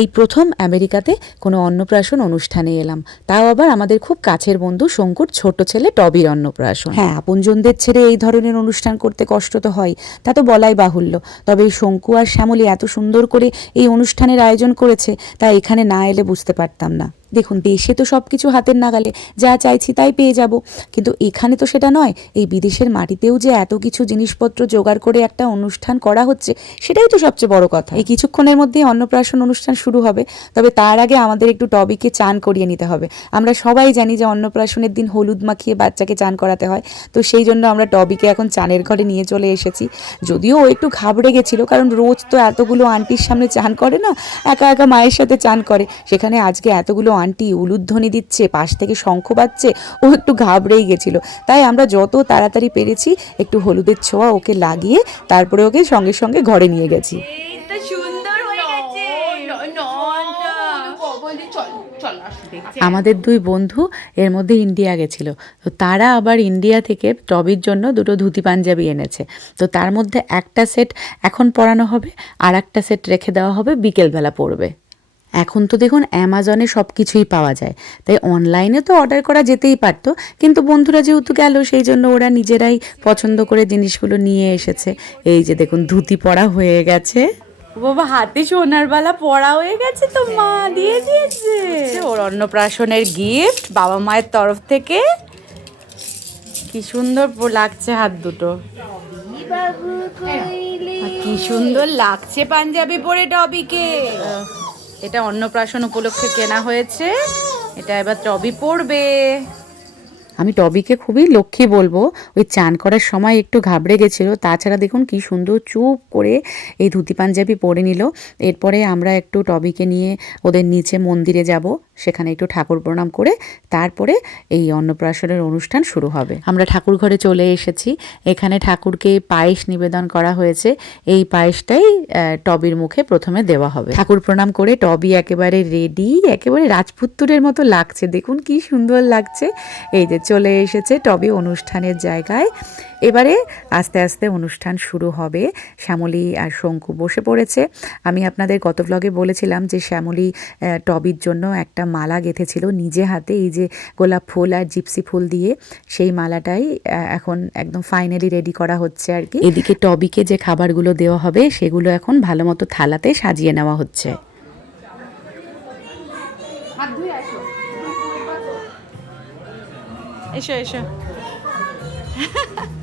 এই প্রথম আমেরিকাতে কোনো অন্নপ্রাশন অনুষ্ঠানে এলাম। তাও আবার আমাদের খুব কাছের বন্ধু শঙ্কুর ছোট ছেলে টবির অন্নপ্রাশন। হ্যাঁ আপনজনদের ছেড়ে এই ধরনের অনুষ্ঠান করতে কষ্ট তো হয়, তা তো বলাই বাহুল্য। তবে এই শঙ্কু আর শ্যামলী এত সুন্দর করে এই অনুষ্ঠানের আয়োজন করেছে, তা এখানে না এলে বুঝতে পারতাম না। দেখুন, দেশে তো সব কিছু হাতের নাগালে, যা চাইছি তাই পেয়ে যাব। কিন্তু এখানে তো সেটা নয়, এই বিদেশের মাটিতেও যে এত কিছু জিনিসপত্র জোগাড় করে একটা অনুষ্ঠান করা হচ্ছে, সেটাই তো সবচেয়ে বড় কথা। এই কিছুক্ষণের মধ্যেই অন্নপ্রাশন অনুষ্ঠান শুরু হবে, তবে তার আগে আমাদের একটু টবিকে চান করিয়ে নিতে হবে। আমরা সবাই জানি যে অন্নপ্রাশনের দিন হলুদ মাখিয়ে বাচ্চাকে চান করাতে হয়, তো সেই জন্য আমরা টবিকে এখন চানের ঘরে নিয়ে চলে এসেছি। যদিও ও একটু ঘাবড়ে গেছিল, কারণ রোজ তো এতগুলো আন্টির সামনে চান করে না, একা একা মায়ের সাথে চান করে। সেখানে আজকে এতগুলো আন্টি উলুধ্বনি দিচ্ছে পাশ থেকে শঙ্খ বাজছে ও একটু ঘাবড়েই গেছিল। তাই আমরা যত তাড়াতাড়ি পেরেছি একটু হলুদের ছোঁয়া ওকে লাগিয়ে তারপরে ওকে সঙ্গে সঙ্গে ঘরে নিয়ে গেছি। আমাদের দুই বন্ধু এর মধ্যে ইন্ডিয়া গেছিল। তো তারা আবার ইন্ডিয়া থেকে টবির জন্য দুটো ধুতি পাঞ্জাবি এনেছে। তো তার মধ্যে একটা সেট এখন পরানো হবে আর একটা সেট রেখে দেওয়া হবে বিকেলবেলা পরবে। এখন তো দেখুন অ্যামাজনে সব কিছুই পাওয়া যায়। তাই অনলাইনে তো অর্ডার করা যেতেই পারতো। কিন্তু বন্ধুরা যেহেতু গেল সেই জন্য ওরা নিজেরাই পছন্দ করে জিনিসগুলো নিয়ে এসেছে। এই যে দেখুন ধুতি পরা হয়ে গেছে। বাবা হাতে সোনার বালা পড়া হয়ে গেছে তো মা দিয়ে দিয়েছে। ওর অন্নপ্রাশনের গিফট বাবা মায়ের তরফ থেকে। কি সুন্দর লাগছে হাত দুটো। আর কি সুন্দর লাগছে পাঞ্জাবি পরে টবিকে। এটা অন্নপ্রাশন উপলক্ষে কেনা হয়েছে। এটা এবার টবি পরবে আমি টবিকে খুবই লক্ষ্মী বলব। ওই চান করার সময় একটু ঘাবড়ে গেছিল। তাছাড়া দেখুন কি সুন্দর চুপ করে এই ধুতি পাঞ্জাবি পরে নিল। এরপরে আমরা একটু টবিকে নিয়ে ওদের নিচে মন্দিরে যাব। সেখানে একটু ঠাকুর প্রণাম করে তারপরে এই অন্নপ্রাশনের অনুষ্ঠান শুরু হবে। আমরা ঠাকুর ঘরে চলে এসেছি। এখানে ঠাকুরকে পায়েস নিবেদন করা হয়েছে। এই পায়েসটাই টবির মুখে প্রথমে দেওয়া হবে। ঠাকুর প্রণাম করে টবি একেবারে রেডি একেবারে রাজপুত্তুরের মতো লাগছে। দেখুন কি সুন্দর লাগছে। এই যে চলে এসেছে টবি অনুষ্ঠানের জায়গায়। এবারে আস্তে আস্তে অনুষ্ঠান শুরু হবে। শ্যামলী আর শঙ্কু বসে পড়েছে। আমি আপনাদের গত ব্লগে বলেছিলাম যে শ্যামলী টবির জন্য একটা মালা গেঁথেছিল নিজে হাতে। এই যে গোলাপ ফুল আর জিপসি ফুল দিয়ে সেই মালাটাই এখন একদম ফাইনালি রেডি করা হচ্ছে আর কি। এদিকে টবিকে যে খাবারগুলো দেওয়া হবে সেগুলো এখন ভালো মতো থালাতে সাজিয়ে নেওয়া হচ্ছে। এসো এসো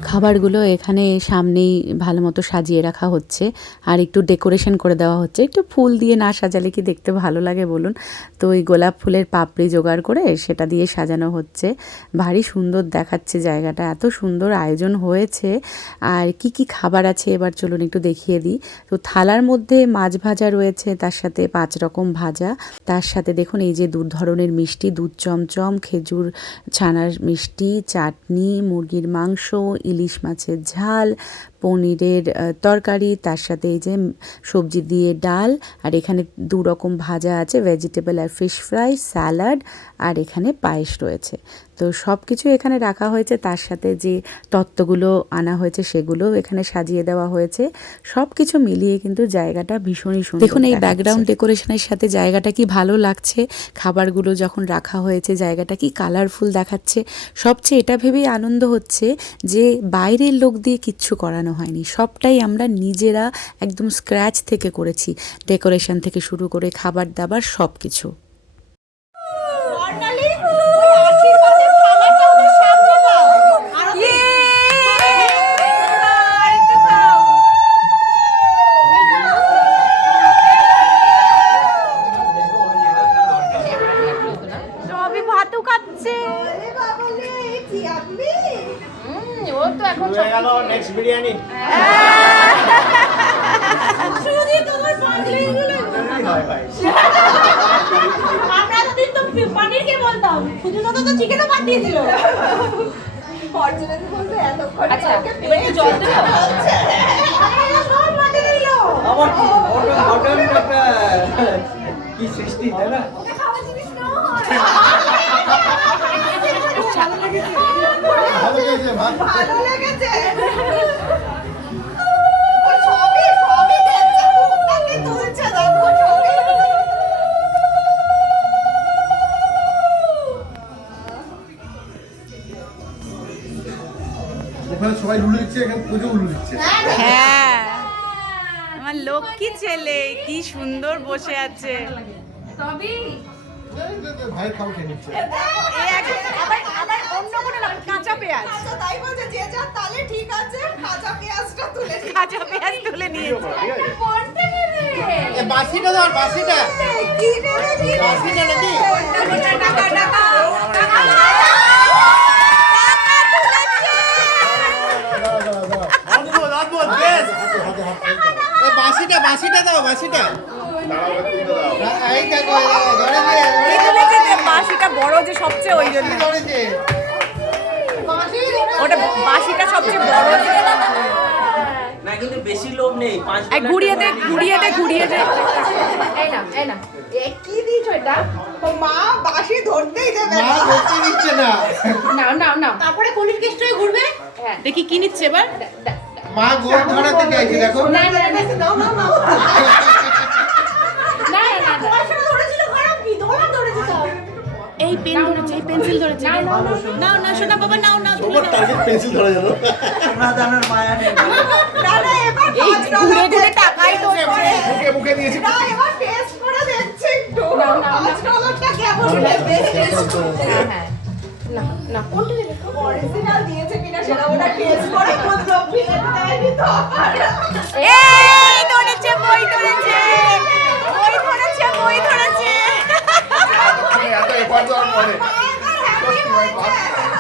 খাবারগুলো এখানে সামনেই ভালো মতো সাজিয়ে রাখা হচ্ছে। আর একটু ডেকোরেশন করে দেওয়া হচ্ছে। একটু ফুল দিয়ে না সাজালে কি দেখতে ভালো লাগে বলুন? তো ওই গোলাপ ফুলের পাপড়ি জোগাড় করে সেটা দিয়ে সাজানো হচ্ছে। ভারী সুন্দর দেখাচ্ছে জায়গাটা। এত সুন্দর আয়োজন হয়েছে। আর কি কি খাবার আছে এবার চলুন একটু দেখিয়ে দিই। তো থালার মধ্যে মাছ ভাজা রয়েছে, তার সাথে পাঁচ রকম ভাজা। তার সাথে দেখুন এই যে দু ধরনের মিষ্টি, দুধ চমচম, খেজুর ছানার মিষ্টি, চাটনি, মুরগির মাংস ইলিশ মাছের ঝাল পনিরের তরকারি তার সাথে এই যে সবজি দিয়ে ডাল আর এখানে দু রকম ভাজা আছে ভেজিটেবল আর ফিশ ফ্রাই স্যালাড আর এখানে পায়েস রয়েছে। তো সব কিছু এখানে রাখা হয়েছে তার সাথে যে তত্ত্বগুলো আনা হয়েছে সেগুলো এখানে সাজিয়ে দেওয়া হয়েছে। সব কিছু মিলিয়ে কিন্তু জায়গাটা ভীষণই সুন্দর দেখুন এই ব্যাকগ্রাউন্ড ডেকোরেশনের সাথে জায়গাটা কি ভালো লাগছে? খাবারগুলো যখন রাখা হয়েছে জায়গাটা কি কালারফুল দেখাচ্ছে? সবচেয়ে এটা ভেবেই আনন্দ হচ্ছে যে বাইরের লোক দিয়ে কিচ্ছু করানো হয়নি। সবটাই আমরা নিজেরা একদম স্ক্র্যাচ থেকে করেছি। ডেকোরেশন থেকে শুরু করে খাবার দাবার সব কিছু বিরিয়ানি। আমরা তো পনিরকে বলতাম। শুধু তো তো চিকেনও বাদ দিয়ে দিল আচ্ছা আবার কি সৃষ্টি তাই না? লেগেছে ভালো লেগেছে। হ্যাঁ। আমার লক্ষ্মী ছেলে কি সুন্দর বসে আছে। তবে ভাইয়ের খাবার খেয়ে নিচ্ছে এই এক- আবার আবার অন্য কোনো না, কাঁচা পেঁয়াজ আচ্ছা তাই বলছে যে যা তাহলে ঠিক আছে কাঁচা পেঁয়াজটা তুলে কাঁচা পেঁয়াজ তুলে নিয়েছে বাসিটা দাও বাসিটা কি কি বাসিটা নাকি টাকা টাকা বাসিটা বাসিটা দাও বাসিটা এই দেখো ধরে কি তুলেছে যে বাঁশিটা বড় যে সবচেয়ে ওই জন্য। ধরেছে। ওটা বাঁশিটা সবচেয়ে বড় যে। না কিন্তু বেশি লোভ নেই পাঁচ এই ঘুরিয়ে দে ঘুরিয়ে দে ঘুরিয়ে দে। এই না এই না। এ কি দিয়েছ এটা? ও মা বাসি ধরতেই দেবে মা না ধরতে দিচ্ছে না। নাও নাও নাও তারপরে কলির কেষ্টই ঘুরবে? হ্যাঁ। দেখি কি নিচ্ছে এবার। মা গোল ধরাতে চাইছে দেখো। না না না নাও নাও নাও না না। পেন ধরেছে এই পেন্সিল ধরেছে না, না, না, নাও না শোনা বাবা নাও নাও সবার টার্গেট পেন্সিল ধরা গেল সোনা দানার মায়া নেই। না না এবার এই ঘুরে ঘুরে টাকাই করে। মুখে মুখে দিয়েছি। না এবার টেস্ট করে দেখছি একটু। পাঁচ ডলারটা কেমন হ্যাঁ হ্যাঁ না না কোনটা নেবে অরিজিনাল দিয়েছে কিনা সেটা ওটা টেস্ট করে বুঝলো ফিলে দেয়নি তো আবার এই ধরেছে বই ধরেছে। বই ধরেছে বই ধরেছে। এত এফার্ট দেওয়ার পরে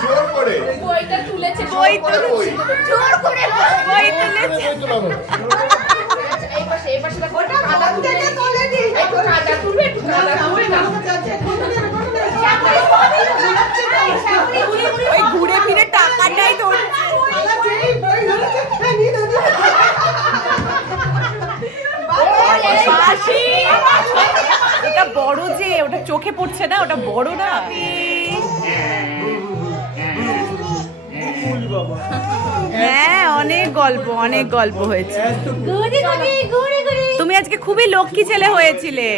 জোর করে। বইটা তুলেছে। বই তুলেছে। জোর করে বই তুলেছে। এই পাশে এই পাশে দেখো ওটা কাদার থেকে তোলেনি একটু কাদা তুলবে একটু আলাদা তুলবে না ওটা চোখে পড়ছে না ওটা বড় না? হ্যাঁ অনেক গল্প অনেক গল্প হয়েছে। তুমি আজকে খুবই লক্ষ্মী ছেলে হয়েছিলে।